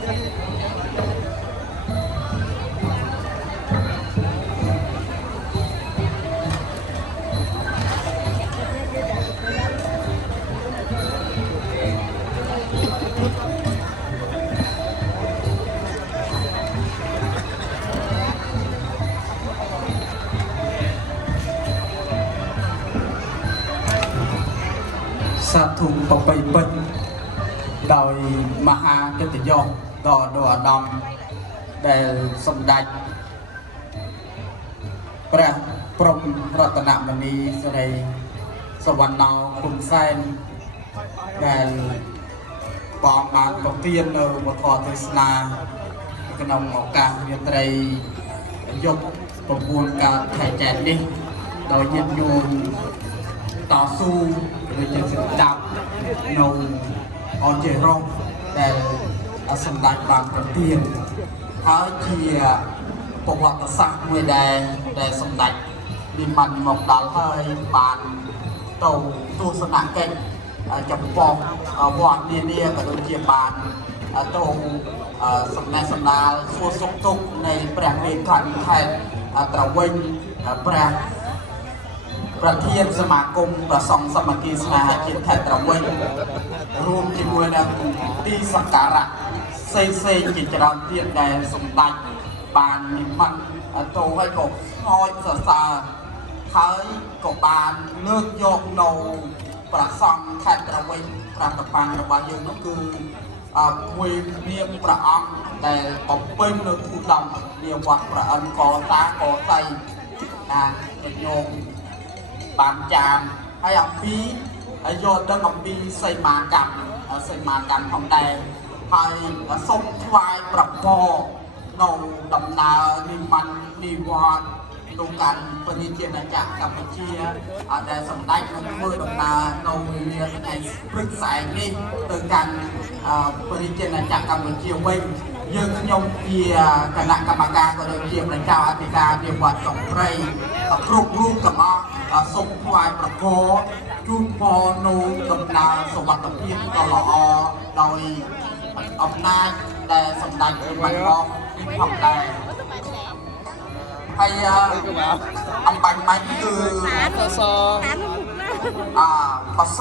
សាធុបបៃពេជ្រដោយមហាកិត្តិយសដល់អាដាមដែលសម្ដេចព្រះព្រំរតនមនីសិរីសវណ្ណោគុំសែនដែលបងបានប្រទាននៅវធទេសនាក្នុងឱកាសរាត្រីយប់9កើតខែចែកនេះដោយញាតិញោមតស៊ូដូចជាស្ដាប់នៅអនជារងដែលសម្ដេចបានប្រទានហើយជាប្រវត្តិសាស្ត្រមួយដែលសម្ដេចនិមន្តមកដល់ហើយបានទៅទស្សនកិច្ចចំពោះវត្តនានាក៏ដូចជាបានទៅសម្ដែងសម្ដាលសួរសុខទុក្ខនៃព្រះមេឃន្ទខេត្តត្រវិញព្រះប្រធានសមាគមប្រសង់សមាគមស្នេហាជាតិខេត្តត្រវិញរួមជាមួយនឹងទីសក្ការៈផ្សេងជាច្រើនទៀតដែលសម្ដេចបាននិមន្តទៅឲ្យក៏ស្ងោចសរសើរហើយក៏បានលើកយកនៅប្រសង់ខេត្តត្រវិញប្រតិបត្តិរបស់យើងនោះគឺមួយនាមព្រះអង្គដែលបំពេញនៅទូដំនាវត្តព្រះអិនកតាកសីណាញោមបានចាមហើយអំពីយកដឹងអំពីសីមាកម្មផងដែរហើយសូមថ្វាយប្រពោនៅដំណើរនិមន្តនិវត្តន៍ទៅកាន់ប្រជាជាតិកម្ពុជាដែលសម្ដេចនឹងធ្វើដំណើរនៅវេលាថ្ងៃព្រឹកស្អែកនេះទៅកាន់ប្រជាជាតិកម្ពុជាវិញយើងខ្ញុំជាគណៈកម្មការក៏ដូចជាព្រះចៅអធិការនិវត្តន៍ចុងព្រៃគ្រប់រូបទាំងអស់សូមថ្វាយប្រគល់ជូនពរនៅដំណើរសុវត្ថិភាពដ៏ល្អដោយអំណាចដែលសម្ដេចបានមកផងដែរហើយអំបញ្ញមាញ់គឺ